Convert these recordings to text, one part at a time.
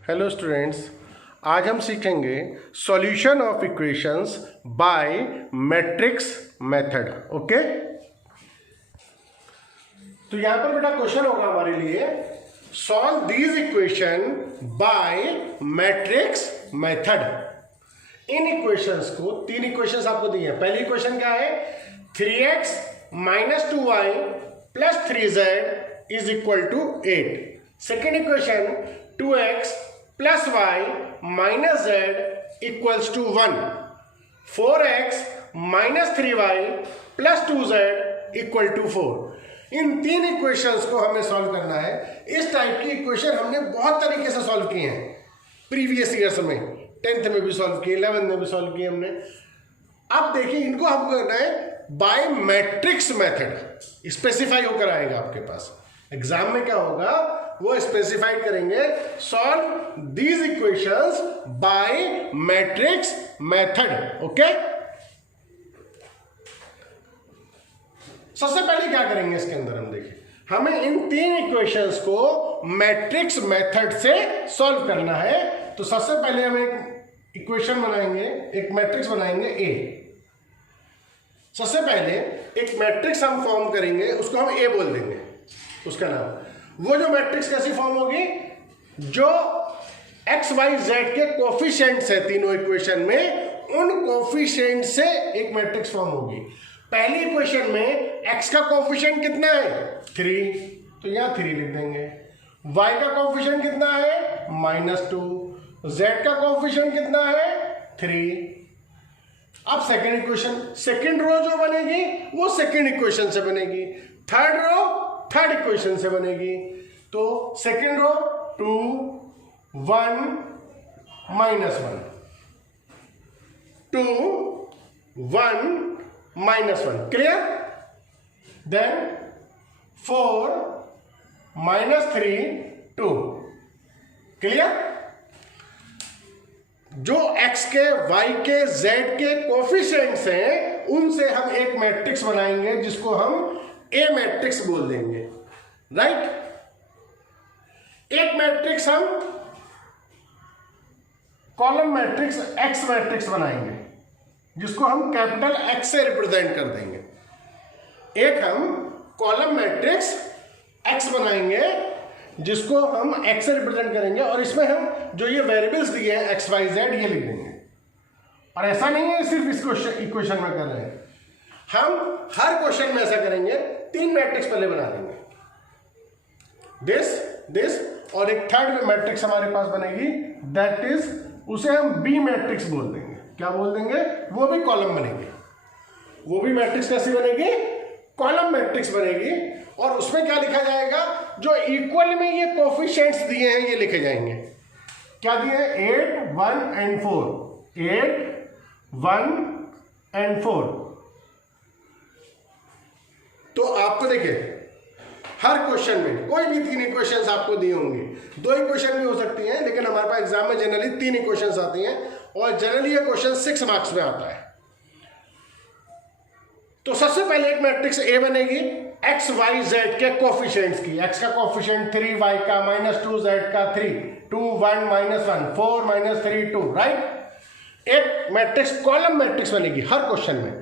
Hello students, आज हम सीखेंगे solution of equations bye matrix method. Okay, तो यहां पर बेटा क्वेश्चन होगा हमारे लिए, solve these equation by matrix method. In equations को, तीन इक्वेशंस आपको दी है। पहली इक्वेशन क्या है? 3x minus 2y plus 3z is equal to 8। Second equation 2x plus y minus z equals to 1। 4x minus 3y plus 2z equal to 4। इन तीन equations को हमें सॉल्व करना है। इस टाइप की इक्वेशन हमने बहुत तरीके से सॉल्व किए हैं प्रीवियस ईयर्स में, 10th में भी सॉल्व किए, 11th में भी सॉल्व किए हमने। अब देखिए, इनको हमको करना है बाय मैट्रिक्स मेथड। स्पेसिफाई होकर आएगा आपके पास एग्जाम में, क्या होगा वो स्पेसिफाइड करेंगे, solve these equations bye matrix method. Okay, सबसे पहले क्या करेंगे इसके अंदर हम देखिए, हमें इन तीन इक्वेशंस को मैट्रिक्स मेथड से सॉल्व करना है। तो सबसे पहले हम एक इक्वेशन बनाएंगे, एक मैट्रिक्स बनाएंगे ए। सबसे पहले एक मैट्रिक्स हम फॉर्म करेंगे, उसको हम ए बोल देंगे, उसका नाम। वो जो मैट्रिक्स कैसी फॉर्म होगी, जो एक्स वाई जेड के कोफिशिएंट्स है तीनों इक्वेशन में, उन कोफिशिएंट से एक मैट्रिक्स फॉर्म होगी। पहली इक्वेशन में x का कोफिशिएंट कितना है? 3, तो यहां 3 लिख देंगे। y का कोफिशिएंट कितना है? -2। z का कोफिशिएंट कितना है? 3। अब सेकेंड इक्वेशन, सेकेंड रो जो बनेगी वो सेकेंड इक्वेशन से बनेगी, थर्ड रो थर्ड इक्वेशन से बनेगी। तो सेकेंड रो 2 1 -1, 2 1 -1, क्लियर? देन 4 -3 2, क्लियर? जो x के, y के, z के कोफिशिएंट्स हैं, उनसे हम एक मैट्रिक्स बनाएंगे जिसको हम ए मैट्रिक्स बोल देंगे, राइट? एक मैट्रिक्स हम कॉलम मैट्रिक्स एक्स मैट्रिक्स बनाएंगे जिसको हम कैपिटल एक्स से रिप्रेजेंट कर देंगे। एक हम कॉलम मैट्रिक्स एक्स बनाएंगे जिसको हम एक्स से रिप्रेजेंट करेंगे, और इसमें हम जो ये वेरिएबल्स दिए हैं एक्स वाई जेड, ये लिख देंगे। और ऐसा नहीं है सिर्फ इस इक्वेशन में कर रहे हैं, हम हर क्वेश्चन में ऐसा करेंगे। 3 मैट्रिक्स पहले बना देंगे, दिस, और एक थर्ड मैट्रिक्स हमारे पास बनेगी, दैट इज, उसे हम बी मैट्रिक्स बोल देंगे। क्या बोल देंगे? वो भी कॉलम बनेगी। वो भी मैट्रिक्स कैसी बनेगी? कॉलम मैट्रिक्स बनेगी। और उसमें क्या लिखा जाएगा? जो इक्वल में ये कोफिशिएंट्स दिए हैं ये लिखे जाएंगे। क्या दिए हैं? 8 1 एंड 4, 8 1 एंड 4। तो आपको देखिए, हर क्वेश्चन में कोई भी 3 इक्वेशंस आपको दी होंगी, 2 इक्वेशन भी हो सकती हैं, लेकिन हमारे पास एग्जाम में जनरली 3 इक्वेशंस आती हैं, और जनरली ये क्वेश्चन 6 मार्क्स में आता है। तो सबसे पहले एक मैट्रिक्स ए बनेगी एक्स वाई जेड के कोफिशिएंट्स की। एक्स का कोफिशिएंट 3, वाई का -2, जेड का 3, 2 1 -1, 4 -3 2, राइट? एक मैट्रिक्स कॉलम मैट्रिक्स बनेगी हर क्वेश्चन में,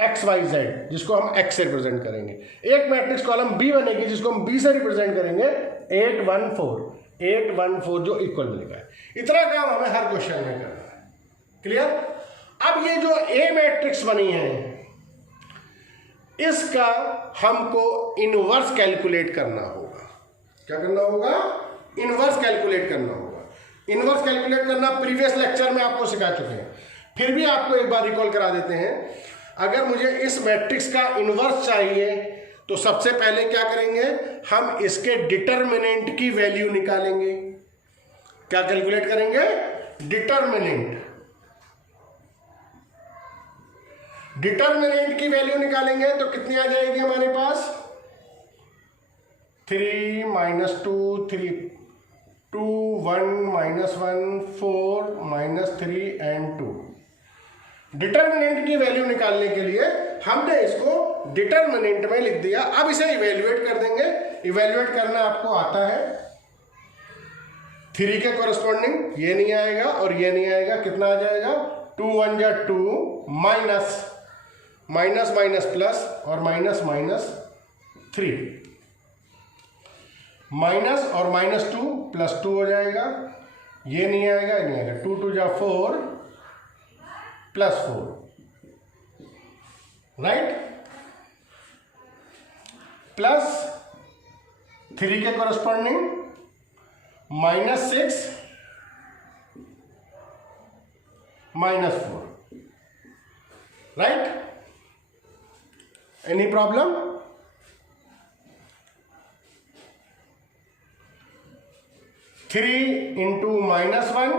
एक्स वाई जेड, जिसको हम एक्स से रिप्रेजेंट करेंगे। एक मैट्रिक्स कॉलम बी बनेगी जिसको हम बी से रिप्रेजेंट करेंगे, 8 1 4, 8 1 4, जो इक्वल बनेगा। इतना काम हमें हर क्वेश्चन में करना है, क्लियर? अब ये जो ए मैट्रिक्स बनी है, इसका हमको इनवर्स कैलकुलेट करना होगा। क्या करना होगा? इनवर्स कैलकुलेट करना होगा। इनवर्स कैलकुलेट करना प्रीवियस लेक्चर में आपको सिखा चुके हैं, फिर भी आपको एक बार रिकॉल करा देते हैं। अगर मुझे इस मैट्रिक्स का इनवर्स चाहिए तो सबसे पहले क्या करेंगे, हम इसके डिटर्मिनेंट की वैल्यू निकालेंगे। क्या कैलकुलेट करेंगे? डिटर्मिनेंट। डिटर्मिनेंट की वैल्यू निकालेंगे तो कितनी आ जाएगी हमारे पास? 3 -2 3, 2 1 -1, 4 -3 एंड 2। डिटर्मिनेंट की वैल्यू निकालने के लिए हमने इसको डिटर्मिनेंट में लिख दिया। अब इसे इवेल्युएट कर देंगे। इवेल्युएट करना आपको आता है। 3 के कॉरस्पॉन्डिंग ये नहीं आएगा और ये नहीं आएगा, कितना आ जाएगा 2 1 जा 2 माइनस माइनस माइनस प्लस और माइनस माइनस 3 माइनस और माइनस 2 प्लस 2 हो जाएगा, ये नहीं आएगा ये नहीं आएगा, 2 2 जा 4 प्लस 4 राइट, प्लस 3 के corresponding minus 6 minus 4 right. Any problem? Three into minus 1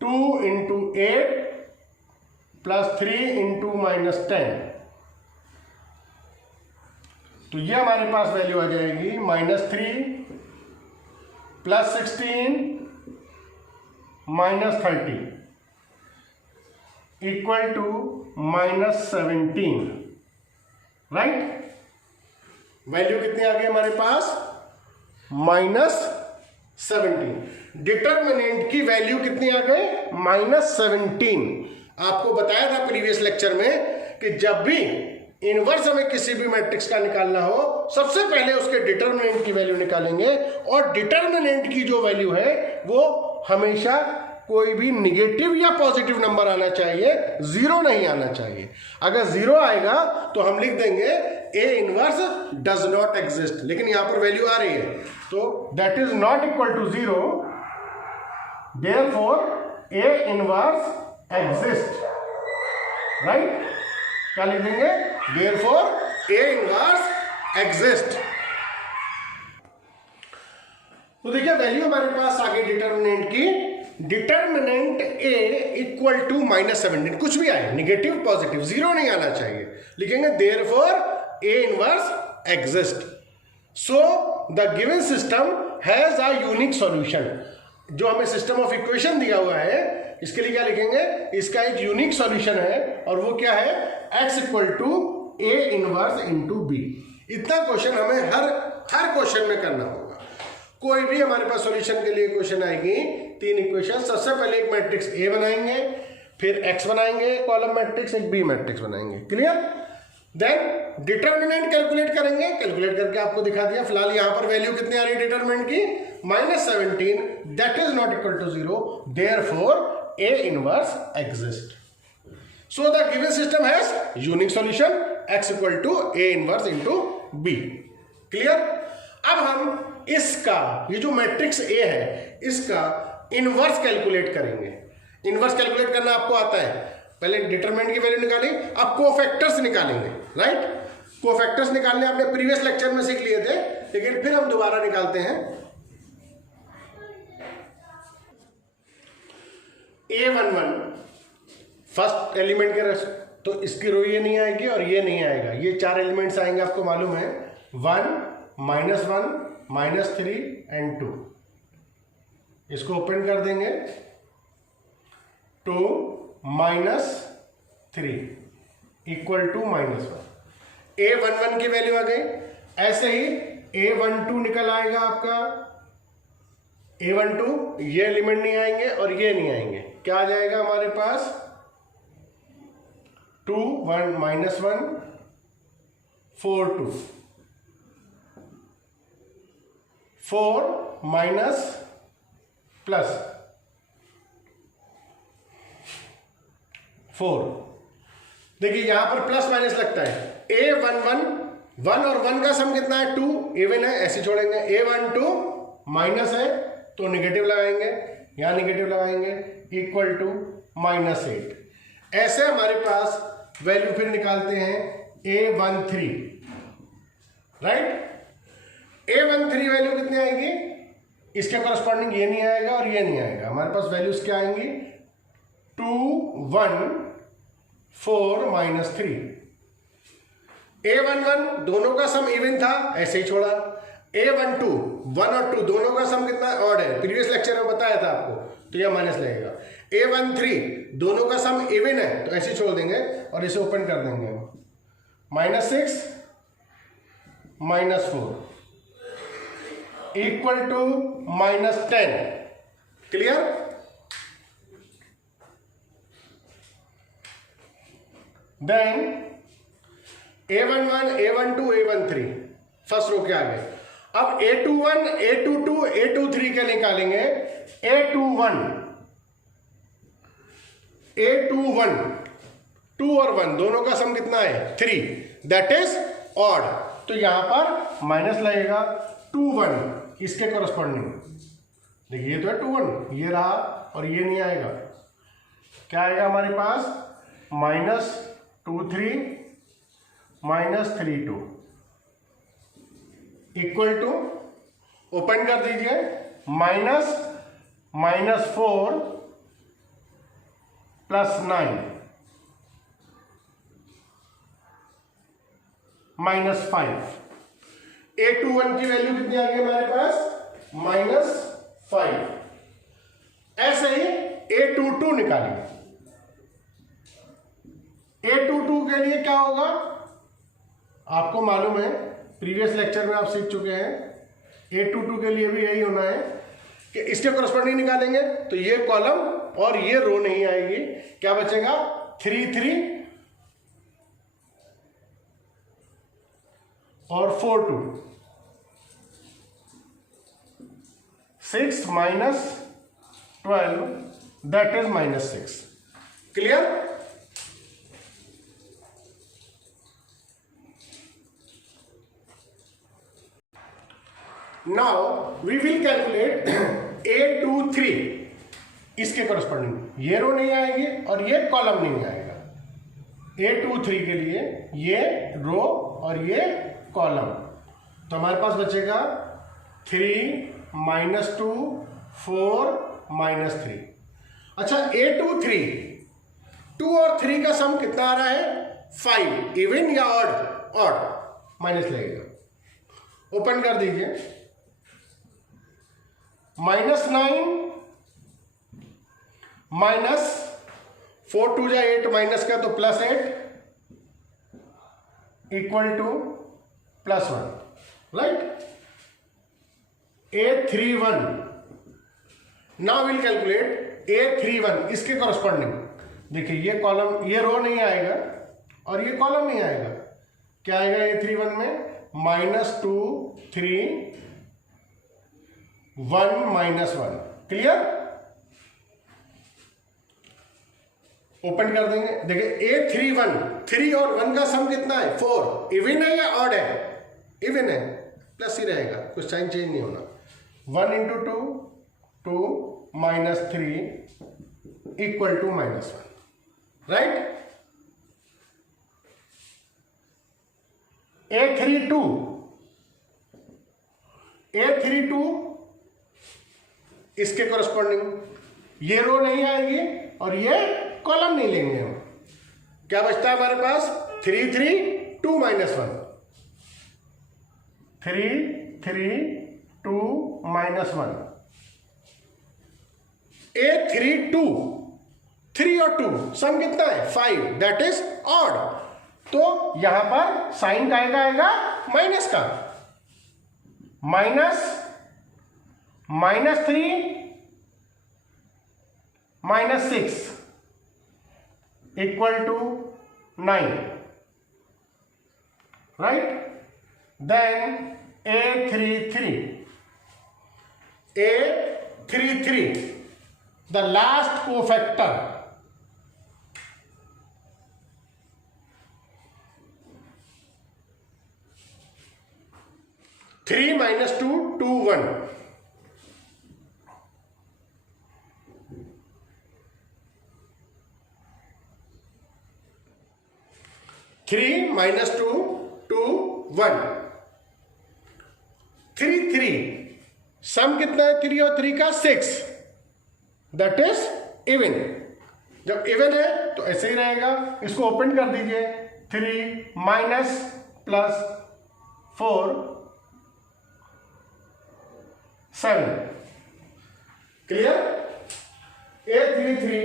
2 into 8 plus 3 into minus 10, तो ये हमारे पास वैल्यू आ जाएगी -3 plus 16 minus 30 equal to -17 right. Value कितनी आ गई हमारे पास -17। डिटर्मिनेंट की वैल्यू कितनी आ गई -17। आपको बताया था प्रीवियस लेक्चर में कि जब भी इनवर्स हमें किसी भी मैट्रिक्स का निकालना हो सबसे पहले उसके डिटर्मिनेंट की वैल्यू निकालेंगे, और डिटर्मिनेंट की जो वैल्यू है वो हमेशा कोई भी निगेटिव या पॉजिटिव नंबर आना चाहिए, जीरो नहीं आना चाहिए। अगर जीरो आएगा तो हम लिख देंगे A inverse does not exist, लेकिन यहां पर वैल्यू आ रही है तो that is not equal to zero, therefore A inverse exist right. क्या लिख देंगे? Therefore A inverse exist. तो देखिए वैल्यू हमारे पास आ गई डिटर्मिनेंट की। डिटर्मिनेंट ए इक्वल टू -17, कुछ भी आए निगेटिव पॉजिटिव जीरो नहीं आना चाहिए, लिखेंगे therefore A inverse exist. So the given system has a unique solution. जो हमें सिस्टम ऑफ इक्वेशन दिया हुआ है इसके लिए क्या लिखेंगे? इसका एक यूनिक सॉल्यूशन है और वो क्या है? x equal to A inverse into B. इतना क्वेश्चन हमें हर क्वेश्चन में करना होगा। कोई भी हमारे पास सॉल्यूशन के लिए क्वेश्चन आएगी, 3 इक्वेशन, सबसे पहले एक मैट्रिक्स ए बनाएंगे, फिर x बनाएंगे कॉलम मैट्रिक्स, एक बी मैट्रिक्स बनाएंगे। क्लियर? देन डिटर्मिनेंट कैलकुलेट करेंगे, कैलकुलेट करके आपको दिखा दिया। फिलहाल यहां पर वैल्यू कितनी आ रही है डिटर्मिनेंट की? -17, that is not equal to zero, therefore A inverse exist. So the given system has unique solution x equal to A inverse into B. Clear? अब हम इसका, ये जो मैट्रिक्स ए है इसका इनवर्स कैलकुलेट करेंगे। इनवर्स कैलकुलेट करना आपको आता है। पहले डिटरमिनेंट की वैल्यू निकाली, अब कोफैक्टर्स निकालेंगे राइट। कोफैक्टर्स निकालने आपने प्रीवियस लेक्चर में सीख लिए थे, लेकिन फिर हम दोबारा निकालते हैं। A11 फर्स्ट एलिमेंट के रेस्ट, तो इसकी रो ये नहीं आएगी और ये नहीं आएगा, ये 4 एलिमेंट्स आएंगे आपको मालूम है, 1 -1 -3 एंड 2। इसको ओपन कर देंगे, 2 -3 इक्वल टू -1। A11 की वैल्यू आ गई। ऐसे ही A12 निकल आएगा आपका। A12 ये एलिमेंट नहीं आएंगे और ये नहीं आएंगे, क्या आ जाएगा हमारे पास? 2 1 -1 4 2 4 माइनस प्लस 4। देखिए यहां पर प्लस माइनस लगता है। A11 1 और 1 का सम कितना है? 2। इवन है ऐसे छोड़ेंगे। A12 माइनस है तो निगेटिव लगाएंगे, यहां निगेटिव लगाएंगे, इक्वल टू -8। ऐसे हमारे पास वैल्यू फिर निकालते हैं A13 राइट। A13 वैल्यू कितनी आएगी? इसके कॉरस्पॉन्डिंग ये नहीं आएगा और ये नहीं आएगा। हमारे पास वैल्यूज क्या आएंगी? 2 1 4 -3। A11 दोनों का सम इवन था, ऐसे ही छोड़ा। A12 1 और 2 दोनों का सम कितना ऑड है, प्रीवियस लेक्चर में बताया था आपको, तो यह माइनस लगेगा। A13 दोनों का सम इवन है तो ऐसे छोड़ देंगे और इसे ओपन कर देंगे। -6 -4 equal to -10. Clear? Then A11, A12, A13 first row के आगे. अब A21, A22, A23 के निकालेंगे. A21 2 और 1 दोनों का सम कितना है? 3. That is odd. तो यहां पर माइनस लगेगा 2 1 इसके कॉरस्पॉन्डिंग. देखिए ये तो है 2 1, ये रहा और ये नहीं आएगा. क्या आएगा हमारे पास? -2 3 -3 2 इक्वल टू, ओपन कर दीजिए, -4 +9 -5. A21 की वैल्यू कितनी आ गई हमारे पास? -5. ऐसे ही A22 निकालिए. A22 के लिए क्या होगा? आपको मालूम है, प्रीवियस लेक्चर में आप सीख चुके हैं. A22 के लिए भी यही होना है कि इसके कॉरस्पॉन्डिंग निकालेंगे तो ये कॉलम और ये रो नहीं आएगी. क्या बचेगा? 3 3 और 4 2. 6 -12 दैट इज -6. Clear? Now we will calculate A23. इसके कॉरस्पॉन्डिंग ये रो नहीं आएगी और ये कॉलम नहीं आएगा. A23 के लिए ये रो और ये कॉलम. तो हमारे पास बचेगा 3 -2 4 -3. अच्छा, A23 2 और 3 का सम कितना आ रहा है? 5. इवन या ऑड? ऑड. माइनस लगेगा. ओपन कर दीजिए. -9 -4 2 जा 8 माइनस का तो +8 equal to +1. Right? A31. Now will calculate A31. इसके कॉरस्पॉन्डिंग देखिए, ये कॉलम, ये रो नहीं आएगा और ये कॉलम नहीं आएगा. क्या आएगा A31 में? -2 3 1 -1. क्लियर? ओपन कर देंगे. देखिए A31 3 और 1 का सम कितना है? 4. इवन है या ऑड है? इवन है, प्लस ही रहेगा, कुछ साइन चेंज नहीं होना. 1 × 2 2 -3 इक्वल टू -1. राइट? A32 इसके कॉरस्पॉन्डिंग ये रो नहीं आएगी और ये कॉलम नहीं लेंगे हम. क्या बचता है हमारे पास? 3 3 2 -1. 3 3 2 -1. A32 3 और 2 सम कितना है? 5. That is odd. तो यहां पर साइन का आएगा माइनस का. -3 -6 equal to 9. Right? Then A33 the last cofactor. -3 -2 2 1. 3 -2 2 1. 3 3 सम कितना है? 3 और 3 का 6. That is even. जब इवन है तो ऐसे ही रहेगा. इसको ओपन कर दीजिए. 3 minus plus 4 7. Clear? A33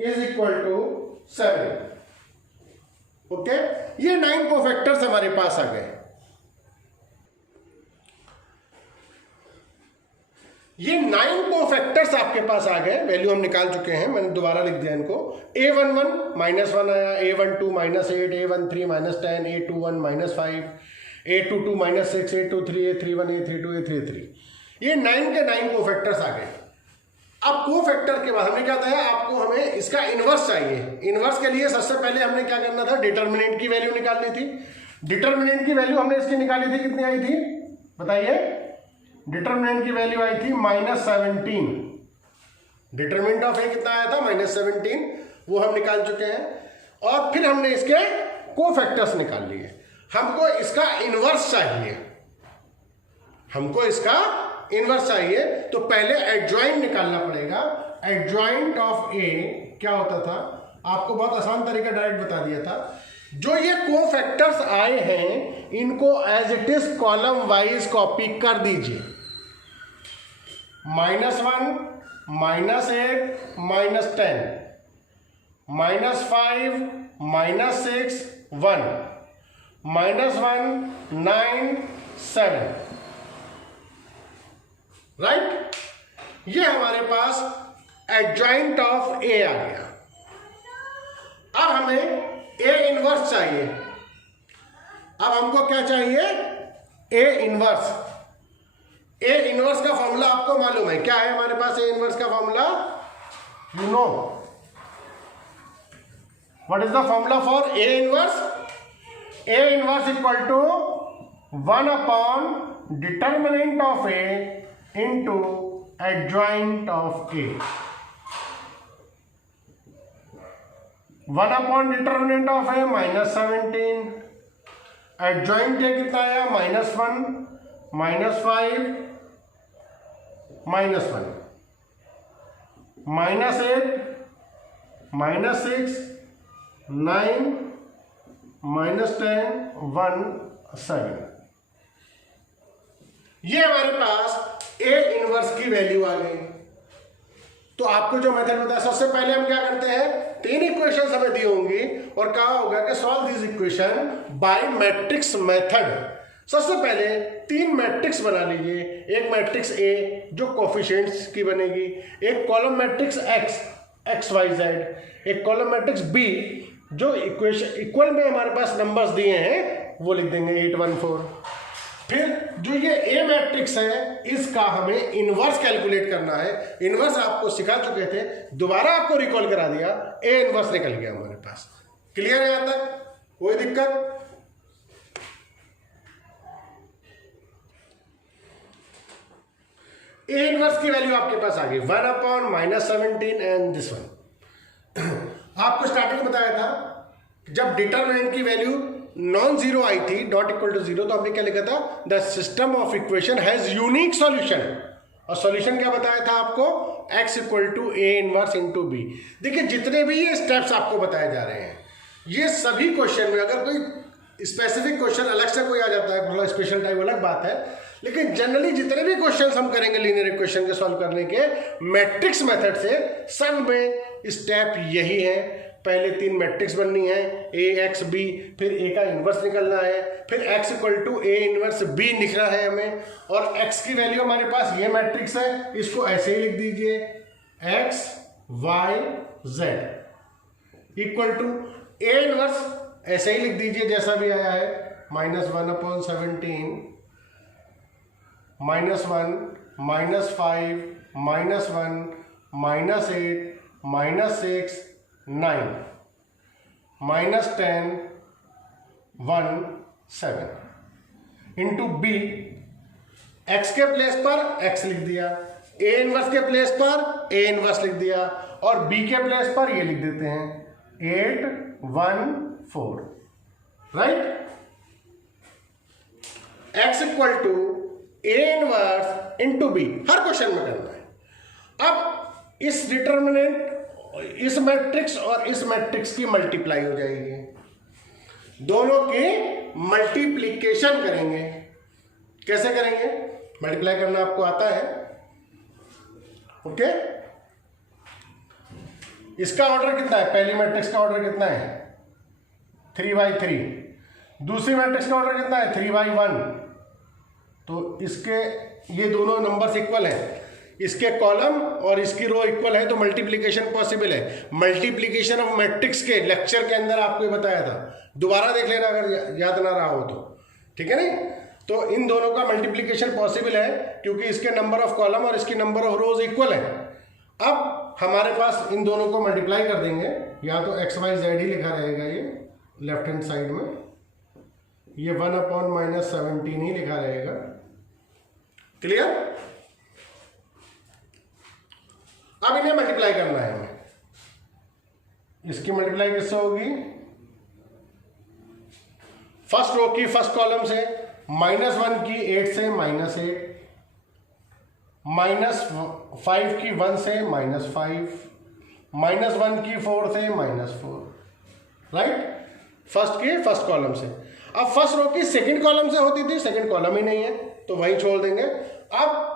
is equal to 7. Okay, ये 9 कोफैक्टर्स हमारे पास आ गए. ये 9 कोफैक्टर्स आपके पास आ गए, वैल्यू हम निकाल चुके हैं, मैंने दोबारा लिख दिया इनको। A11 -1 आया, A12 -8, A13 -10, A21 -5, A22 -6, A23, A31, A32, A33, ये 9 के 9 कोफैक्टर्स आ गए। अब कोफैक्टर के बाद हमने क्या बताया आपको, हमें इसका इनवर्स चाहिए। इनवर्स के लिए सबसे पहले हमने क्या करना था, डिटर्मिनेंट की वैल्यू निकालनी थी। डिटर्मिनेंट की वैल्यू हमने इसकी निकाली थी, कितनी आई थी बताइए। डिटर्मिनेंट की वैल्यू आई थी -17। डिटर्मिनेंट ऑफ ए कितना आया था, -17, वो हम निकाल चुके हैं। और फिर हमने इसके कोफैक्टर्स निकाल लिए। हमको इसका इनवर्स चाहिए, हमको इसका इनवर्स चाहिए, तो पहले एडजॉइंट निकालना पड़ेगा। एडजॉइंट ऑफ ए क्या होता था, आपको बहुत आसान तरीका डायरेक्ट बता दिया था। जो ये कोफैक्टर्स आए हैं इनको as it is column wise copy कर दीजिए। -1 -8 -10 -5 -6 1 -1 9 7, राइट। ये हमारे पास एडजॉइंट ऑफ ए आ गया। अब हमें ए इनवर्स चाहिए। अब हमको क्या चाहिए, ए इनवर्स। ए इनवर्स का फॉर्मूला आपको मालूम है, क्या है हमारे पास ए इनवर्स का formula, you know what is the formula for A inverse. A inverse equal to 1 determinant of A into adjoint of A. 1 determinant of A -17, adjoint A कितना आया, -1 -5 -1 -8 -6 9 -10 1 7। ये हमारे पास ए इनवर्स की वैल्यू आ गई। तो आपको जो मेथड बताया, सबसे पहले हम क्या करते हैं, 3 इक्वेशंस हमें दी होंगी और कहा होगा कि solve this equation by matrix method. सबसे पहले 3 मैट्रिक्स बना लीजिए। एक मैट्रिक्स ए जो कोफिशिएंट्स की बनेगी, एक column matrix X X Y Z, एक कॉलम मैट्रिक्स बी जो इक्वेशन इक्वल में हमारे पास नंबर्स दिए हैं वो लिख देंगे 8 1 4। फिर जो ये ए मैट्रिक्स है इसका हमें इनवर्स कैलकुलेट करना है। इनवर्स आपको सिखा चुके थे, दोबारा आपको रिकॉल करा दिया, ए इनवर्स निकल गया हमारे पास। क्लियर है यहां तक, कोई दिक्कत। ए इनवर्स की वैल्यू आपके पास आ गई 1 -17 एंड दिस वन। आपको स्टार्टिंग में बताया था जब डिटरमिनेंट की वैल्यू नॉन जीरो आई थी, नॉट इक्वल टू जीरो, तो हमने क्या लिखा था, the system of equation has unique solution. और सॉल्यूशन क्या बताया था आपको, x equal to A inverse into B. देखिए जितने भी ये स्टेप्स आपको बताए जा रहे हैं, ये सभी क्वेश्चन में अगर कोई स्पेसिफिक क्वेश्चन अलग से कोई आ जाता है, थोड़ा स्पेशल टाइप अलग बात है, लेकिन जनरली जितने भी क्वेश्चन हम करेंगे लीनियर इक्वेशन के सॉल्व करने के मैट्रिक्स मेथड से, सब में स्टेप यही है। पहले 3 मैट्रिक्स बननी है, ए एक्स बी, फिर ए का इन्वर्स निकलना है, फिर X equal to A inverse B लिखना है हमें। और एक्स की वैल्यू हमारे पास ये मैट्रिक्स है, इसको ऐसे ही लिख दीजिए, X Y Z equal to A inverse ऐसे ही लिख दीजिए जैसा भी आया है, -1/17 -1 -5 -1 -8 -6 9 -10 1 7 इंटू बी। एक्स के प्लेस पर एक्स लिख दिया, ए इनवर्स के प्लेस पर ए इनवर्स लिख दिया, और बी के प्लेस पर ये लिख देते हैं 8 1 4, right. X equal to A inverse into B, हर क्वेश्चन में करना है। अब इस डिटर्मिनेंट, इस मैट्रिक्स और इस मैट्रिक्स की मल्टीप्लाई हो जाएगी, दोनों की मल्टीप्लीकेशन करेंगे। कैसे करेंगे, मल्टीप्लाई करना आपको आता है, ओके। इसका ऑर्डर कितना है, पहली मैट्रिक्स का ऑर्डर कितना है 3/3, दूसरी मैट्रिक्स का ऑर्डर कितना है 3/1। तो इसके ये दोनों नंबर्स इक्वल हैं, इसके कॉलम और इसकी रो इक्वल है तो मल्टीप्लिकेशन पॉसिबल है। मल्टीप्लिकेशन ऑफ मैट्रिक्स के लेक्चर के अंदर आपको बताया था, दोबारा देख लेना अगर याद ना रहा हो तो, ठीक है नहीं। तो इन दोनों का मल्टीप्लिकेशन पॉसिबल है क्योंकि इसके नंबर ऑफ कॉलम और इसकी नंबर ऑफ रोज इक्वल है। अब हमारे पास इन दोनों को मल्टीप्लाई कर देंगे, या तो एक्स वाई जेड ही लिखा रहेगा ये लेफ्ट हैंड साइड में, ये 1/-17 ही लिखा रहेगा। क्लियर? अब इन्हें मल्टीप्लाई करना है हमें। इसकी मल्टीप्लाई किससे होगी? फर्स्ट रो की फर्स्ट कॉलम से, -1 की 8 से -8, -5 की 1 से -5, -1 की 4 से -4, राइट? फर्स्ट की फर्स्ट कॉलम से। अब फर्स्ट रो की सेकंड कॉलम से होती थी, सेकंड कॉलम ही नहीं है तो वही छोड़ देंगे। अब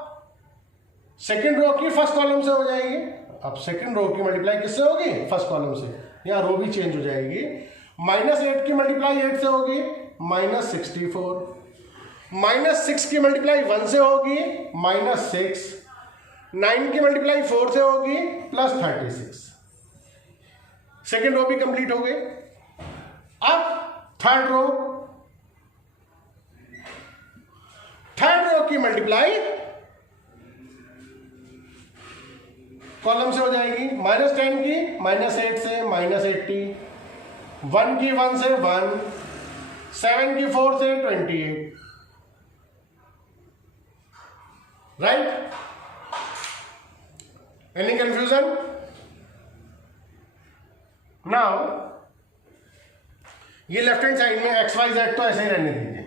सेकंड रो की फर्स्ट कॉलम से हो जाएगी। अब सेकंड रो की मल्टीप्लाई किससे होगी? फर्स्ट कॉलम से, यहाँ रो भी चेंज हो जाएगी। -8 की मल्टीप्लाई 8 से होगी, -64, -6 की मल्टीप्लाई 1 से होगी, -6, 9 की मल्टीप्लाई 4 से होगी, +36। सेकेंड रो भी कंप्लीट हो गई। अब थर्ड रो की मल्टीप्लाई कॉलम से हो जाएगी, -10 की -8 से -80, 1 की 1 से 1, 7 की 4 से 28, राइट? Any confusion? नाउ ये लेफ्ट हैंड साइड में एक्स वाई जेड तो ऐसे ही रहने दीजिए,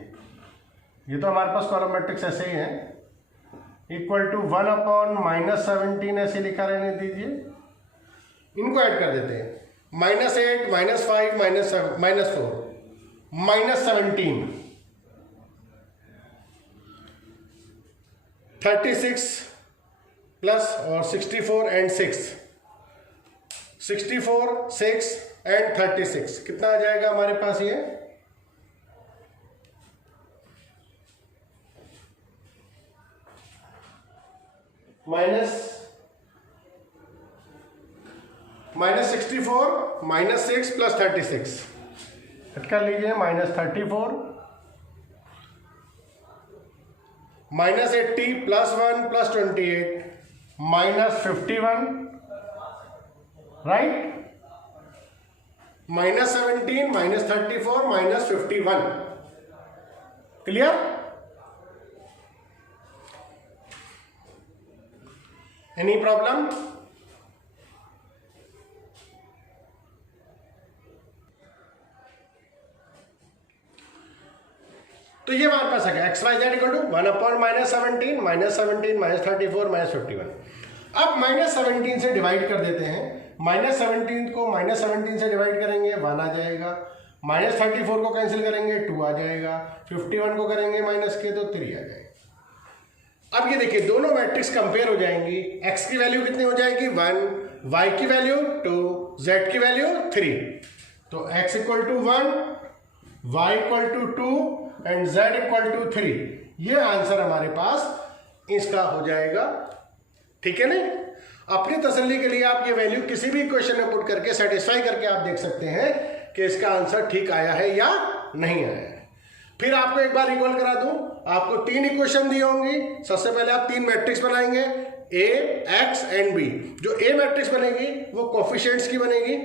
ये तो हमारे पास कॉलम मैट्रिक्स ऐसे ही है, इक्वल टू 1/-17 ऐसे लिखा रहने दीजिए। इनको ऐड कर देते हैं, -8, -5, -4, -17, 36 प्लस और 64 एंड 6, 64, 6 एंड 36 कितना आ जाएगा हमारे पास? ये -64 -6 + 36 कट कर लीजिए, -34, -80 +1 + 28, -51, राइट? -17, -34, -51। क्लियर? Any problem? तो ये हमारे पास है X Y Z equal to 1/-17, -17, -34, -51। अब -17 से डिवाइड कर देते हैं, -17 को -17 से डिवाइड करेंगे 1 आ जाएगा, -34 को कैंसिल करेंगे 2 आ जाएगा, 51 को करेंगे माइनस के तो 3 आ जाएगा। अब ये देखिए दोनों मैट्रिक्स कंपेयर हो जाएंगी, x की वैल्यू कितनी हो जाएगी 1, y की वैल्यू 2, z की वैल्यू 3। तो x = 1, y = 2 एंड z = 3। ये आंसर हमारे पास इसका हो जाएगा, ठीक है ना? अपनी तसल्ली के लिए आप ये वैल्यू किसी भी इक्वेशन में पुट करके सेटिस्फाई करके आप देख सकते हैं कि इसका आंसर ठीक आया है या नहीं आया है। फिर आपको एक बार रिकॉल करा दूं, आपको 3 इक्वेशन दी होंगी। सबसे पहले आप 3 मैट्रिक्स बनाएंगे, a, x एंड b। जो a मैट्रिक्स बनेगी वो कोफिशिएंट्स की बनेगी,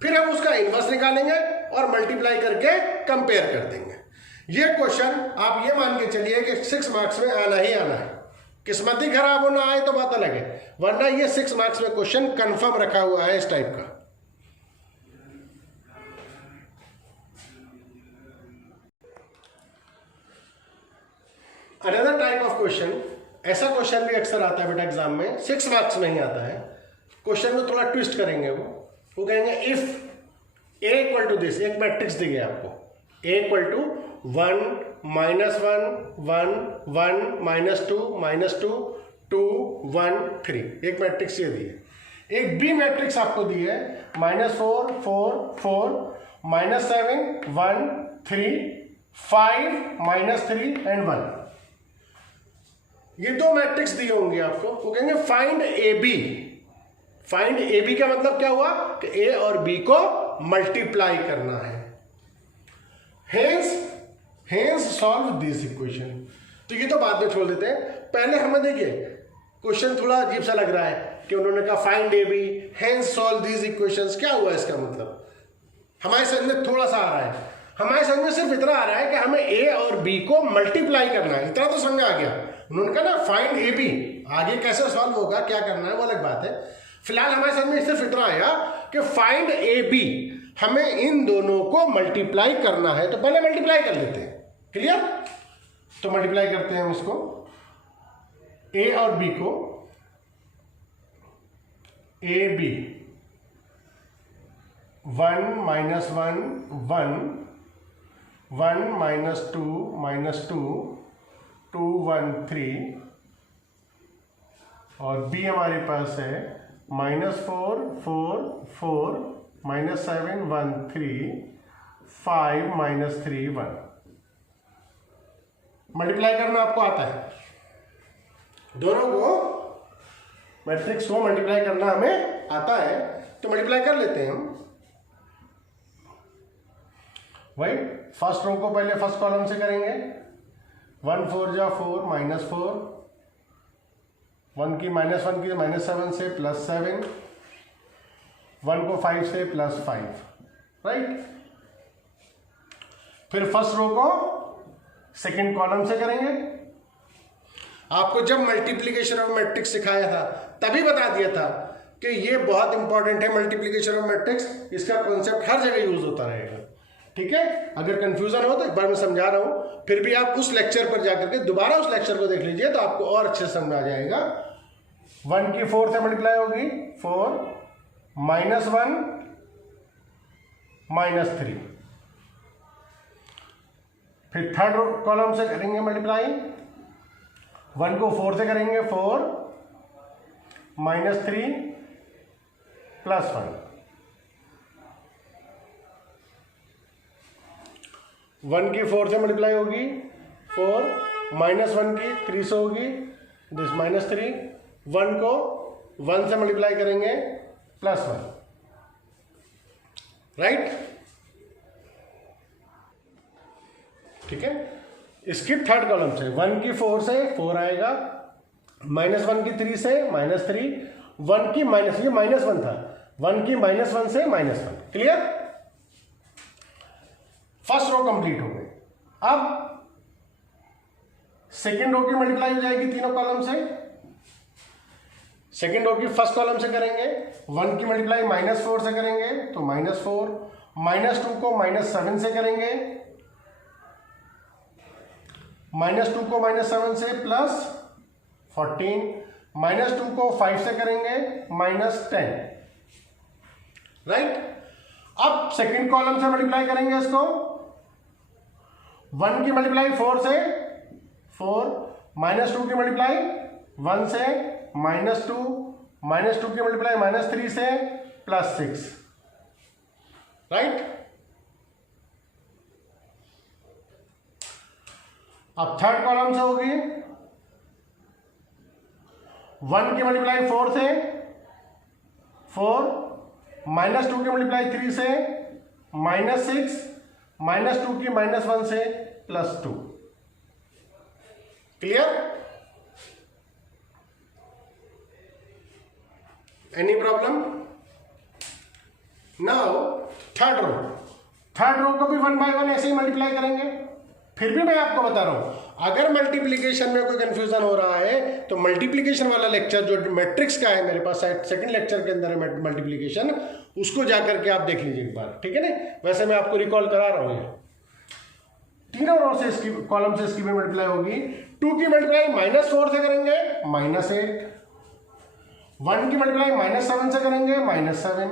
फिर हम उसका इनवर्स निकालेंगे और मल्टीप्लाई करके कंपेयर कर देंगे। ये क्वेश्चन आप ये मान के चलिए कि 6 मार्क्स में आना ही आना है। किस्मत ही खराब हो ना आए तो बात अलग है, वरना ये 6 मार्क्स में क्वेश्चन कंफर्म रखा हुआ है इस टाइप का। अनदर टाइप ऑफ क्वेश्चन, ऐसा क्वेश्चन भी अक्सर आता है बेटा एग्जाम में, 6 मार्क्स में ही आता है। क्वेश्चन में थोड़ा ट्विस्ट करेंगे, वो कहेंगे इफ a = दिस, एक मैट्रिक्स दी गया आपको, a = 1, -1, 1, 1, -2, -2, 2, 1, 3, एक मैट्रिक्स ये दी है। एक बी मैट्रिक्स आपको दी है, -4, 4, 4, -7, 1, 3, 5, -3 एंड 1। ये दो मैट्रिक्स दिए होंगे आपको, वो कहेंगे find A B. Find A B का मतलब क्या हुआ कि ए और बी को मल्टीप्लाई करना है। Hence solve this equation. तो ये तो बाद में छोड़ देते हैं, पहले हमें देखिए क्वेश्चन थोड़ा अजीब सा लग रहा है कि उन्होंने कहा find A B hence solve these equations. क्या हुआ इसका मतलब? हमारे समझ में थोड़ा सा आ रहा है, हमारे समझ में सिर्फ इतना आ रहा है कि हमें ए और बी को मल्टीप्लाई करना है, इतना तो समझ आ गया। उन्होंने कहा ना फाइंड ए बी, आगे कैसे सॉल्व होगा क्या करना है वो अलग बात है। फिलहाल हमारे समझ में सिर्फ इतना आया कि फाइंड ए बी, हमें इन दोनों को मल्टीप्लाई करना है। तो पहले मल्टीप्लाई कर लेते हैं, क्लियर? तो मल्टीप्लाई करते हैं हम इसको, ए और बी को, ए बी 1 -1 1 1 -2 2 1 3 और बी हमारे पास है -4 4 4 -7 1 3 5 -3 1। मल्टीप्लाई करना आपको आता है, दोनों को मैट्रिक्स को मल्टीप्लाई करना हमें आता है, तो मल्टीप्लाई कर लेते हैं हम। वही फर्स्ट रो को पहले फर्स्ट कॉलम से करेंगे, 1 4 जा 4 -4, 1 की -7 से +7, 1 को 5 से +5, राइट। फिर फर्स्ट रो को सेकंड कॉलम से करेंगे। आपको जब मल्टीप्लिकेशन ऑफ मैट्रिक्स सिखाया था तभी बता दिया था कि ये बहुत इंपॉर्टेंट है मल्टीप्लिकेशन ऑफ मैट्रिक्स, इसका कॉन्सेप्ट हर जगह यूज होता रहेगा, ठीक है। अगर कंफ्यूजन हो तो एक बार मैं समझा रहा हूं, फिर भी आप उस लेक्चर पर जाकर के दोबारा उस लेक्चर को देख लीजिए तो आपको और अच्छे से समझ आ जाएगा। 1 की 4 से मल्टीप्लाई होगी 4 -1 -3। फिर थर्ड कॉलम से करेंगे मल्टीप्लाई, 1 को 4 से करेंगे 4 -3 +1। 1 की 4 से मल्टीप्लाई होगी 4 -1 की 3 से होगी दिस -3। 1 को 1 से मल्टीप्लाई करेंगे +1, राइट, ठीक है। इसकी थर्ड कॉलम से 1 की 4 से 4 आएगा, -1 की 3 से -3, 1 की माइनस, ये -1 था, 1 की -1 से -1, क्लियर। फर्स्ट रो कंप्लीट हो गई। अब सेकेंड रो की मल्टीप्लाई हो जाएगी तीनों कॉलम से। सेकेंड रो की फर्स्ट कॉलम से करेंगे, 1 की मल्टीप्लाई -4 से करेंगे तो -4, -2 को -7 से करेंगे, -2 को -7 से +14, -2 को 5 से करेंगे -10, राइट। अब सेकेंड कॉलम से मल्टीप्लाई करेंगे इसको, 1 की मल्टीप्लाई 4 से 4, -2 की मल्टीप्लाई 1 से -2, -2 की मल्टीप्लाई -3 से +6, राइट। अब थर्ड कॉलम से होगी, 1 की मल्टीप्लाई 4 से 4, -2 की मल्टीप्लाई 3 से -6, -2 की -1 से +2, clear. Any problem? Now third row को भी 1 बाय 1 ऐसे ही मल्टीप्लाई करेंगे। फिर भी मैं आपको बता रहा हूं, अगर मल्टीप्लिकेशन में कोई कंफ्यूजन हो रहा है तो मल्टीप्लिकेशन वाला लेक्चर जो मैट्रिक्स का है मेरे पास सेकंड लेक्चर के अंदर है मल्टीप्लिकेशन, उसको जाकर के आप देख लीजिए एक बार, ठीक है ना। वैसे मैं आपको रिकॉल करा रहा हूं, ये तीनों रो से इसकी कॉलम से इसकी भी मल्टीप्लाई होगी। 2 की मल्टीप्लाई -4 से करेंगे -8, 1 की मल्टीप्लाई -7 से करेंगे -7,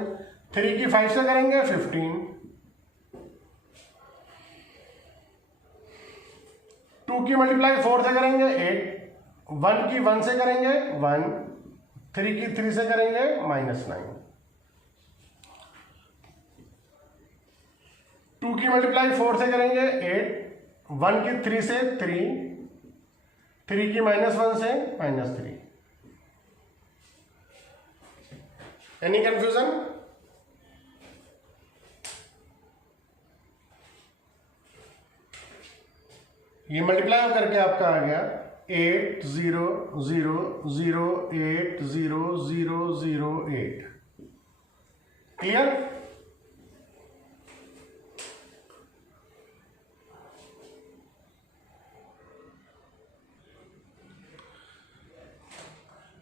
3 की 5 से करेंगे 15, 2 की मल्टीप्लाई 4 से करेंगे 8, 1 की 1 से करेंगे 1, 3 की 3 से करेंगे -9, 2 की मल्टीप्लाई 4 से करेंगे 8, 1 की 3 से 3, 3 की -1 से -3। Any confusion? ये मल्टीप्लाई करके आपका आ गया 8 0 0 0 8 0 0 0 8। क्लियर?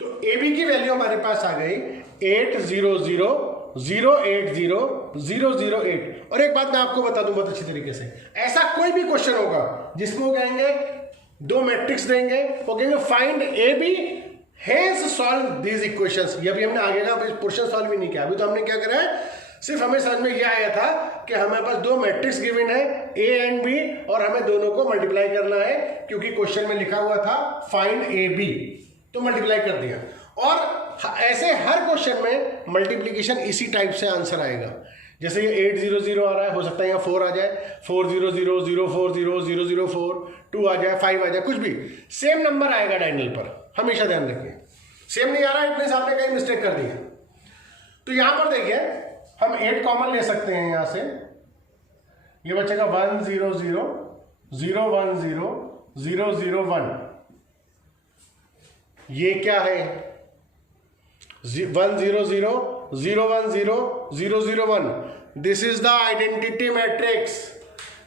तो ए बी की वैल्यू हमारे पास आ गई 8 0 0 0 8 0 0 0 8। और एक बात मैं आपको बता दूं बहुत अच्छी तरीके से, ऐसा कोई भी क्वेश्चन होगा जिसमें वो कहेंगे दो मैट्रिक्स देंगे, वो कहेंगे find A B hence solve these equations. ये अभी हमने आगे का पोर्शन सॉल्व ही नहीं किया, अभी तो हमने क्या करा है, सिर्फ हमें समझ में यह आया था कि हमारे पास दो मैट्रिक्स गिवन है ए एंड बी और हमें दोनों को मल्टीप्लाई करना है, क्योंकि क्वेश्चन में लिखा हुआ था फाइंड ए बी, तो मल्टीप्लाई कर दिया। और ऐसे हर क्वेश्चन में मल्टीप्लीकेशन इसी टाइप से आंसर आएगा। जैसे ये 8 0 0 आ रहा है, हो सकता है यहाँ 4 आ जाए, 4 0 0 0 4 0 0 0 4 2 आ जाए, 5 आ जाए, कुछ भी सेम नंबर आएगा डायगोनल पर, हमेशा ध्यान रखिए। सेम नहीं आ रहा है इट मींस आपने कहीं मिस्टेक कर दी है। तो यहां पर देखिए हम 8 कॉमन ले सकते हैं, यहां से ये बचेगा 1 0 0 0 1 0 0 0 1। ये क्या है 1 0 0 0 1 0 0 0 1। This is the identity matrix.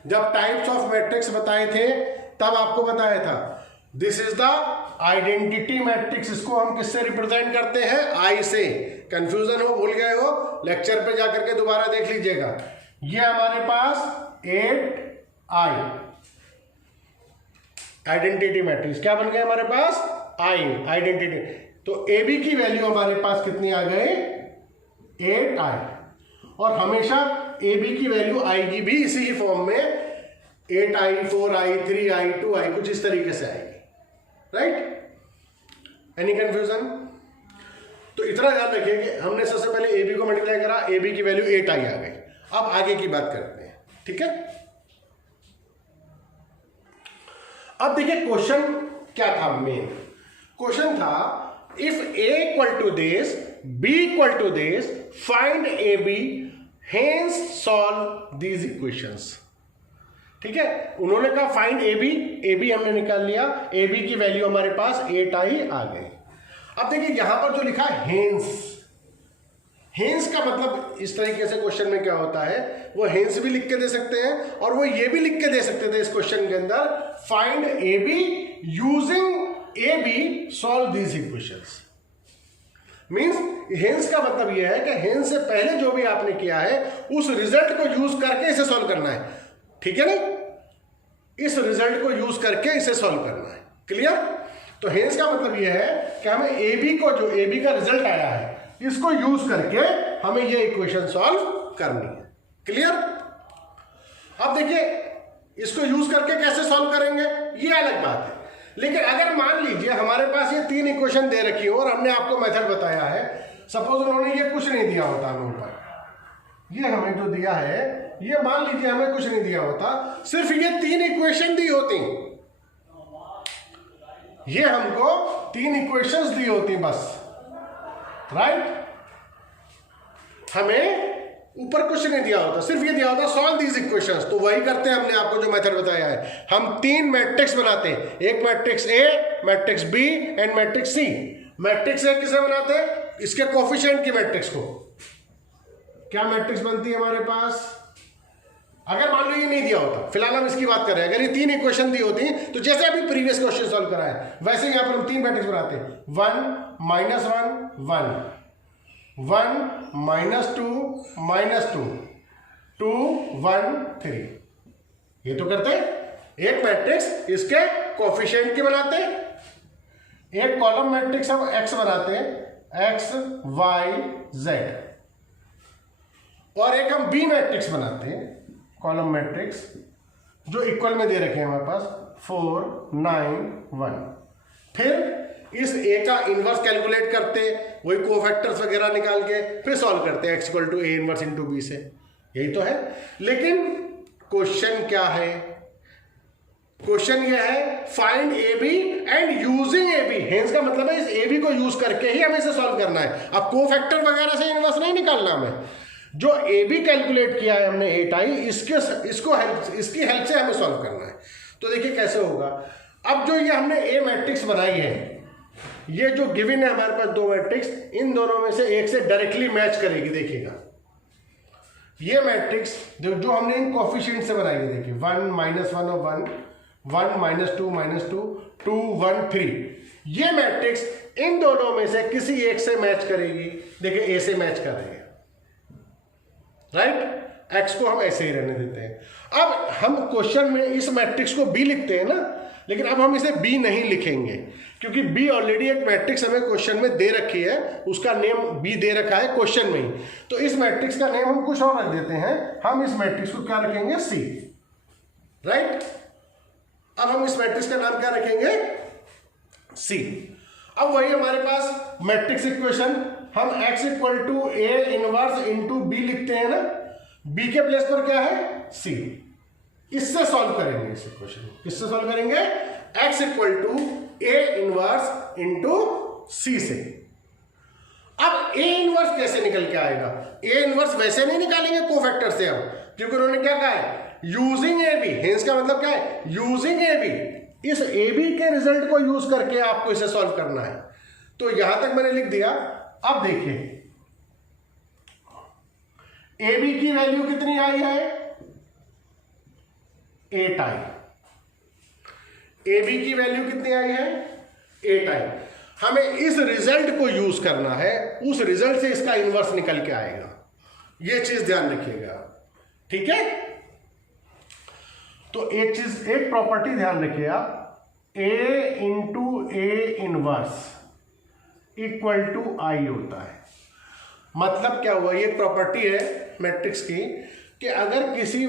जब टाइप्स ऑफ मैट्रिक्स बताए थे तब आपको बताया था this is the identity matrix. इसको हम किससे रिप्रेजेंट करते हैं, आई से। कंफ्यूजन हो, भूल गए हो, लेक्चर पे जाकर के दोबारा देख लीजिएगा। ये हमारे पास 8i आइडेंटिटी मैट्रिक्स क्या बन गया हमारे पास, आई आइडेंटिटी। तो ए बी की वैल्यू हमारे पास कितनी आ गई, 8i। और हमेशा ए बी की वैल्यू आएगी भी इसी ही फॉर्म में, 8i 4i 3i 2i, कुछ इस तरीके से आएगी, राइट। Any confusion? तो इतना ध्यान रखिए कि हमने सबसे पहले ए बी को मल्टीप्लाई करा, ए बी की वैल्यू 8i आ गई। अब आगे की बात करते हैं, ठीक है। अब देखिए क्वेश्चन क्या था, मेन क्वेश्चन था if A equal to this B equal to this find A B hence solve these equations. ठीक है, उन्होंने कहा फाइंड ए बी हमने निकाल लिया, ए बी की वैल्यू हमारे पास 8i आ गई। अब देखिए यहां पर जो लिखा है हेंस का मतलब इस तरीके से क्वेश्चन में क्या होता है, वो हेंस भी लिख के दे सकते हैं और वो ये भी लिख के दे सकते थे इस क्वेश्चन के अंदर, find A B using A B solve these equations. Means hence का मतलब यह है कि हेंस से पहले जो भी आपने किया है उस रिजल्ट को यूज करके इसे सॉल्व करना है, ठीक है ना, इस रिजल्ट को यूज करके इसे सॉल्व करना है। क्लियर? तो हेंस का मतलब यह है कि हमें ए बी को, जो ए बी का रिजल्ट आया है, इसको यूज करके हमें ये इक्वेशन सॉल्व करनी है। क्लियर? अब देखिए इसको यूज करके कैसे सॉल्व करेंगे ये अलग बात है, लेकिन अगर मान लीजिए हमारे पास ये 3 इक्वेशन दे रखी हो और हमने आपको मेथड बताया है, सपोज उन्होंने ये कुछ नहीं दिया होता, हमें ऊपर ये हमें जो दिया है, ये मान लीजिए हमें कुछ नहीं दिया होता, सिर्फ ये 3 इक्वेशन दी होती, ये हमको 3 इक्वेशंस दी होती बस, राइट। हमें ऊपर कुछ नहीं दिया होता, सिर्फ ये दिया होता सॉल्व दीज इक्वेशंस। तो वही करते हैं, हमने आपको जो मेथड बताया है, हम 3 मैट्रिक्स बनाते हैं, एक matrix A, matrix B and matrix C. Matrix A किसे बनाते हैं, इसके कोफिशिएंट की मैट्रिक्स को। क्या मैट्रिक्स बनती है हमारे पास, अगर मान लो ये नहीं दिया होता, फिलहाल हम इसकी बात कर रहे हैं, अगर ये 3 इक्वेशन दी होती तो जैसे अभी प्रीवियस क्वेश्चन सॉल्व करा है वैसे ही यहां पर हम 3 मैट्रिक्स बनाते हैं, 1 -1 1 1 -2 -2 2 1 3। ये तो करते हैं एक मैट्रिक्स इसके कोफिशिएंट की बनाते हैं, एक कॉलम मैट्रिक्स हम एक्स बनाते हैं, x y z, और एक हम बी मैट्रिक्स बनाते हैं, कॉलम मैट्रिक्स जो इक्वल में दे रखे हैं हमारे पास 4 9 1। फिर इस ए का इनवर्स कैलकुलेट करते, वही कोफैक्टर्स वगैरह निकाल के फिर सॉल्व करते हैं, x = a inverse into B से। यही तो है, लेकिन क्वेश्चन क्या है, क्वेश्चन ये है find A B and using A B, hence का मतलब है इस ए बी को यूज करके ही हमें इसे सॉल्व करना है। अब कोफैक्टर वगैरह से इनवर्स नहीं निकालना हमें, जो ए बी कैलकुलेट किया है हमने 8i, इसकी हेल्प से हमें सॉल्व करना है। तो देखिए कैसे होगा। अब जो ये हमने ए मैट्रिक्स बनाई है, ये जो गिवन है हमारे पास दो मैट्रिक्स, इन दोनों में से एक से डायरेक्टली मैच करेगी। देखिएगा ये मैट्रिक्स जो हमने इन कोफिशिएंट से बनाई है, देखिए 1 -1 और 1 1 -2 2 1 3, ये मैट्रिक्स इन दोनों में से किसी एक से मैच करेगी। देखिए ए से मैच कर रही है, राइट। एक्स को हम ऐसे ही रहने देते हैं। अब हम क्वेश्चन में इस मैट्रिक्स को बी लिखते हैं ना, लेकिन अब हम इसे बी नहीं लिखेंगे क्योंकि बी ऑलरेडी एक मैट्रिक्स हमें क्वेश्चन में दे रखी है, उसका नेम बी दे रखा है क्वेश्चन में ही। तो इस मैट्रिक्स का नेम हम कुछ और रख देते हैं, हम इस मैट्रिक्स को क्या रखेंगे, सी, राइट। अब हम इस मैट्रिक्स का नाम क्या रखेंगे, सी। अब वही हमारे पास मैट्रिक्स इक्वेशन, हम x = A inverse into B लिखते हैं ना, b के प्लेस पर क्या है, c। इससे सॉल्व करेंगे इस इक्वेशन को। किससे सॉल्व करेंगे, x = A inverse into c से। अब A इनवर्स कैसे निकल के आएगा, A इनवर्स वैसे नहीं निकालेंगे कोफैक्टर से अब, क्योंकि उन्होंने क्या कहा है, यूजिंग ए बी। हेंस का मतलब क्या है, यूजिंग ए बी। इस ए बी के रिजल्ट को यूज करके आपको इसे सॉल्व करना है। तो यहां तक मैंने लिख दिया। अब देखिए ए बी की वैल्यू कितनी आई है, 8i। ए बी की वैल्यू कितनी आई है, 8i। हमें इस रिजल्ट को यूज करना है, उस रिजल्ट से इसका इनवर्स निकल के आएगा। यह चीज ध्यान रखिएगा, ठीक है। तो एक प्रॉपर्टी ध्यान रखिएगा, a into A inverse equal to I होता है। मतलब क्या हुआ, ये प्रॉपर्टी है मैट्रिक्स की कि अगर किसी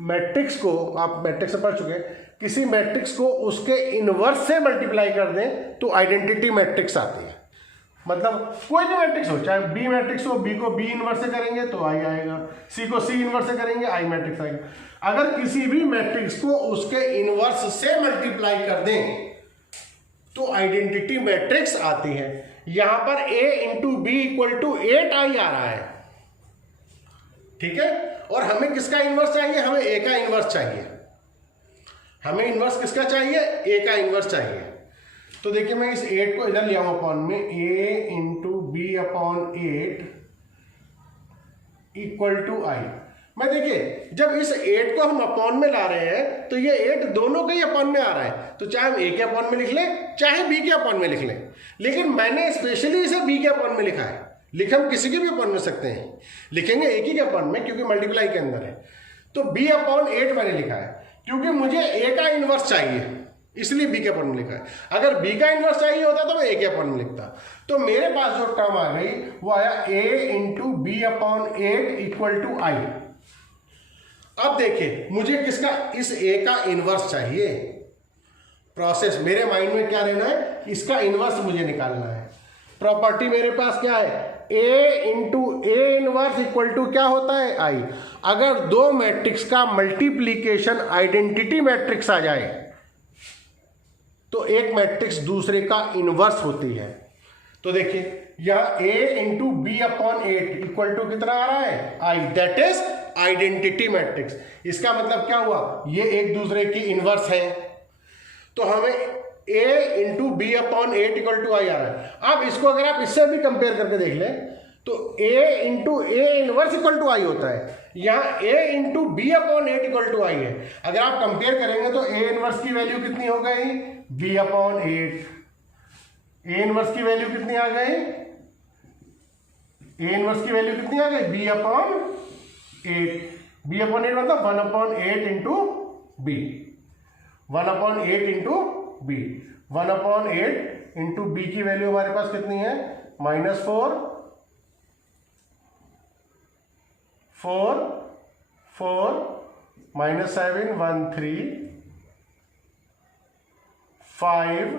मैट्रिक्स को, आप मैट्रिक्स से पढ़ चुके, किसी मैट्रिक्स को उसके इनवर्स से मल्टीप्लाई कर दें तो आइडेंटिटी मैट्रिक्स आती है। मतलब कोई भी मैट्रिक्स हो, चाहे बी मैट्रिक्स हो, बी को बी इनवर्स से करेंगे तो आई आएगा, सी को सी इनवर्स से करेंगे आई मैट्रिक्स आएगा। अगर किसी भी मैट्रिक्स को उसके इनवर्स से मल्टीप्लाई कर दें तो आइडेंटिटी मैट्रिक्स आती है। यहां पर a into B equal to 8i आ रहा है, ठीक है। और हमें किसका इनवर्स चाहिए, हमें a का इनवर्स चाहिए। हमें इनवर्स किसका चाहिए, a का इनवर्स चाहिए। तो देखिए मैं इस 8 को इधर ले आऊं अपॉन में, a into B upon 8 equal to I. मैं देखिए जब इस 8 को हम अपॉन में ला रहे हैं तो ये 8 दोनों के ही अपॉन में आ रहा है, तो चाहे हम a के अपॉन में लिख लें चाहे b के अपॉन में लिख लें, लेकिन मैंने स्पेशली इसे b के अपॉन में लिखा है। लिख हम किसी के भी अपॉन में सकते हैं, लिखेंगे एक ही के अपॉन में क्योंकि मल्टीप्लाई के अंदर है। तो b अपॉन 8 मैंने लिखा है क्योंकि मुझे a का इनवर्स चाहिए, इसलिए b के अपॉन में लिखा है। अगर b का इनवर्स चाहिए होता तो मैं a के अपॉन में लिखता। तो मेरे पास जो टर्म आ गई वो आया a into B upon 8 equal to I. अब देखिए मुझे किसका, इस a का इनवर्स चाहिए। प्रोसेस मेरे माइंड में क्या रहना है, इसका इनवर्स मुझे निकालना है। प्रॉपर्टी मेरे पास क्या है, a into A inverse equal to क्या होता है, आई। अगर दो मैट्रिक्स का मल्टीप्लीकेशन आइडेंटिटी मैट्रिक्स आ जाए तो एक मैट्रिक्स दूसरे का इनवर्स होती है। तो देखिए यह a into B upon 8 equal to कितना आ रहा है, I. That is identity matrix. इसका मतलब क्या हुआ, ये एक दूसरे की इनवर्स है, तो हमें a into B upon 8 equal to I आ रहा है। अब इसको अगर आप इससे भी कंपेयर करके देख लें तो a into A inverse equal to I होता है, यहाँ a into B upon 8 equal to I है। अगर आप कंपेयर करेंगे तो a इनवर्स की वैल्यू कितनी हो गई, b अपॉन 8। a इनवर्स की वैल्यू कितनी आ गई, a इनवर्स की वैल्यू कितनी आ गई, b अपॉन 8। b अपॉन 8 मतलब 1 upon 8 into B, 1 upon 8 into B. 1 upon 8 into B की वैल्यू हमारे पास कितनी है, -4 4 4 -7 1 3 5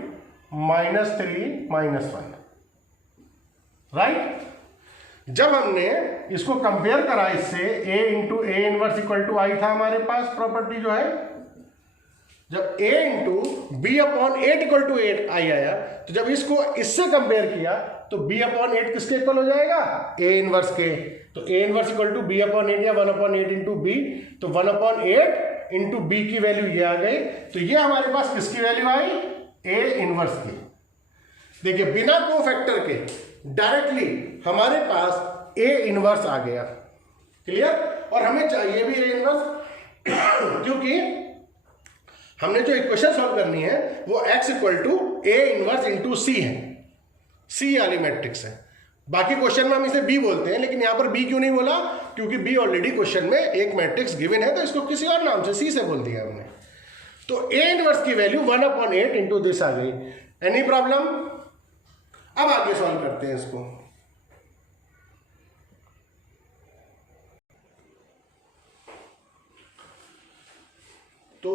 -3 -1, राइट। जब हमने इसको कंपेयर करा इससे a into A inverse equal to I था हमारे पास प्रॉपर्टी जो है, जब a into B upon 8 equal to 8 I आया, तो जब इसको इससे कंपेयर किया तो b अपॉन 8 किसके इक्वल हो जाएगा, a इनवर्स के। तो a inverse equal to b upon 8 या 1 अपॉन 8 इंटू बी, तो 1 अपॉन 8 इंटू बी की वैल्यू ये आ गई। तो ये हमारे पास किसकी वैल्यू आई, a इनवर्स की। देखिए बिना कोफैक्टर के डायरेक्टली हमारे पास a इनवर्स आ गया, क्लियर। और हमें चाहिए भी a इनवर्स क्योंकि हमने जो इक्वेशन सॉल्व करनी है वो x equal to a inverse into C है, सी वाली मैट्रिक्स है। बाकी क्वेश्चन में हम इसे b बोलते हैं, लेकिन यहां पर b क्यों नहीं बोला, क्योंकि b ऑलरेडी क्वेश्चन में एक मैट्रिक्स गिवन है, तो इसको किसी और नाम से c से बोल दिया हमने। तो a इनवर्स की वैल्यू 1 अपॉन 8 इंटू दिस आ गई। Any problem. अब आगे सॉल्व करते हैं इसको। तो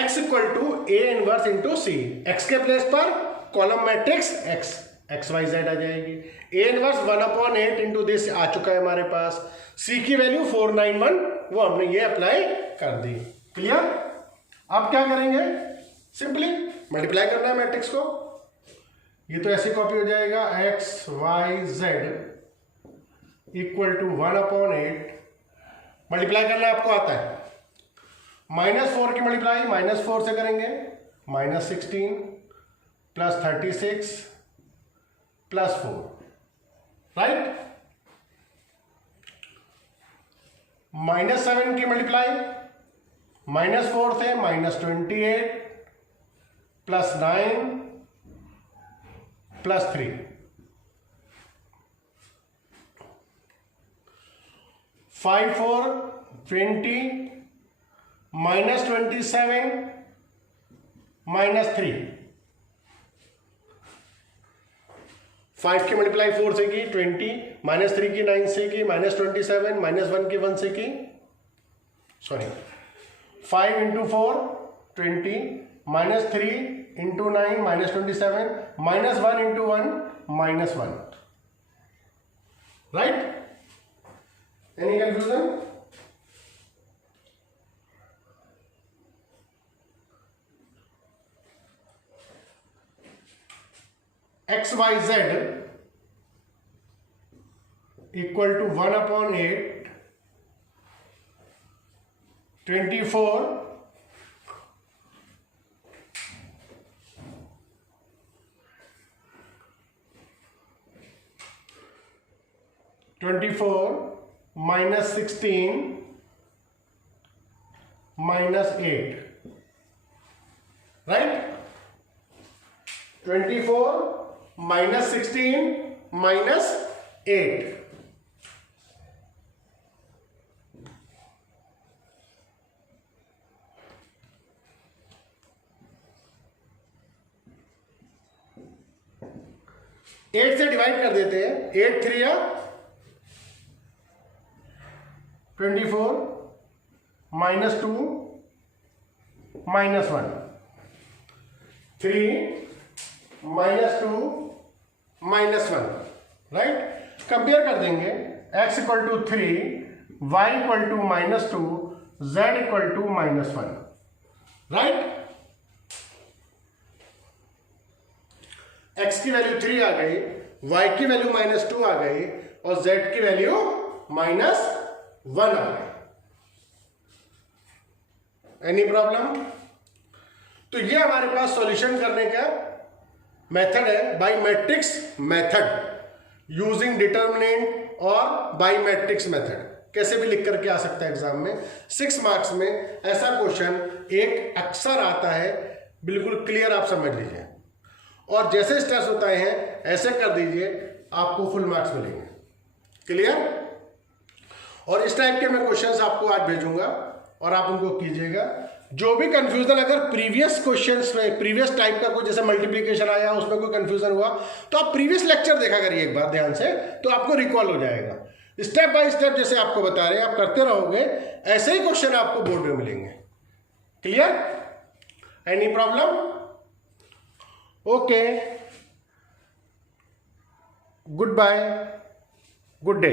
x equal to a inverse into C, x के प्लेस पर column matrix x y z आ जाएगी। a inverse 1 upon 8 into this आ चुका है हमारे पास। c की वैल्यू 491, वो हमने ये अप्लाई कर दी, क्लियर। अब क्या करेंगे, सिंपली मल्टीप्लाई करना है मैट्रिक्स को। ये तो ऐसे कॉपी हो जाएगा, x y z equal to 1 upon 8, multiply करना आपको आता है। -4 की मल्टीप्लाई -4 से करेंगे, -16 प्लस 36 प्लस 4, राइट। -7 की मल्टीप्लाई -4 से -28 प्लस 9 प्लस 3, 5 4 20 -27 -3, 5 की मल्टीप्लाई 4 से की 20, -3 की 9 से की, -27 -1 की 1 से की, sorry 5 into 4 20, -3 into 9 -27, -1 into 1 -1, right. Any confusion. X Y Z equal to 1 upon 8, 24 -16 -8, right. 24 -16 -8, eight से डिवाइड कर देते हैं। 8 3 24 -2 -1, 3 -2 -1, राइट। कंपेयर कर देंगे, x equal to 3, y equal to -2, z equal to -1, right. x की वैल्यू 3 आ गई, y की वैल्यू -2 आ गई और z की वैल्यू -1 आ गई। Any problem. तो ये हमारे पास सॉल्यूशन करने का मेथड है, by matrix method using determinant और बाय मैट्रिक्स मेथड। कैसे भी लिख करके आ सकता है एग्जाम में। 6 मार्क्स में ऐसा क्वेश्चन एक अक्सर आता है, बिल्कुल क्लियर आप समझ लीजिए। और जैसे स्टेप्स होता है ऐसे कर दीजिए, आपको फुल मार्क्स मिलेंगे, क्लियर। और इस टाइप के मैं क्वेश्चंस आपको आज भेजूंगा और आप उनको कीजिएगा। जो भी कंफ्यूजन अगर प्रीवियस क्वेश्चंस में प्रीवियस टाइप का कोई जैसे मल्टीप्लिकेशन आया उसमें कोई कंफ्यूजन हुआ तो आप प्रीवियस लेक्चर देखा करिए एक बार ध्यान से, तो आपको रिकॉल हो जाएगा। स्टेप बाय स्टेप जैसे आपको बता रहे हैं आप करते रहोगे, ऐसे ही क्वेश्चन आपको बोर्ड में मिलेंगे, clear. Any problem? Okay, good bye, good day.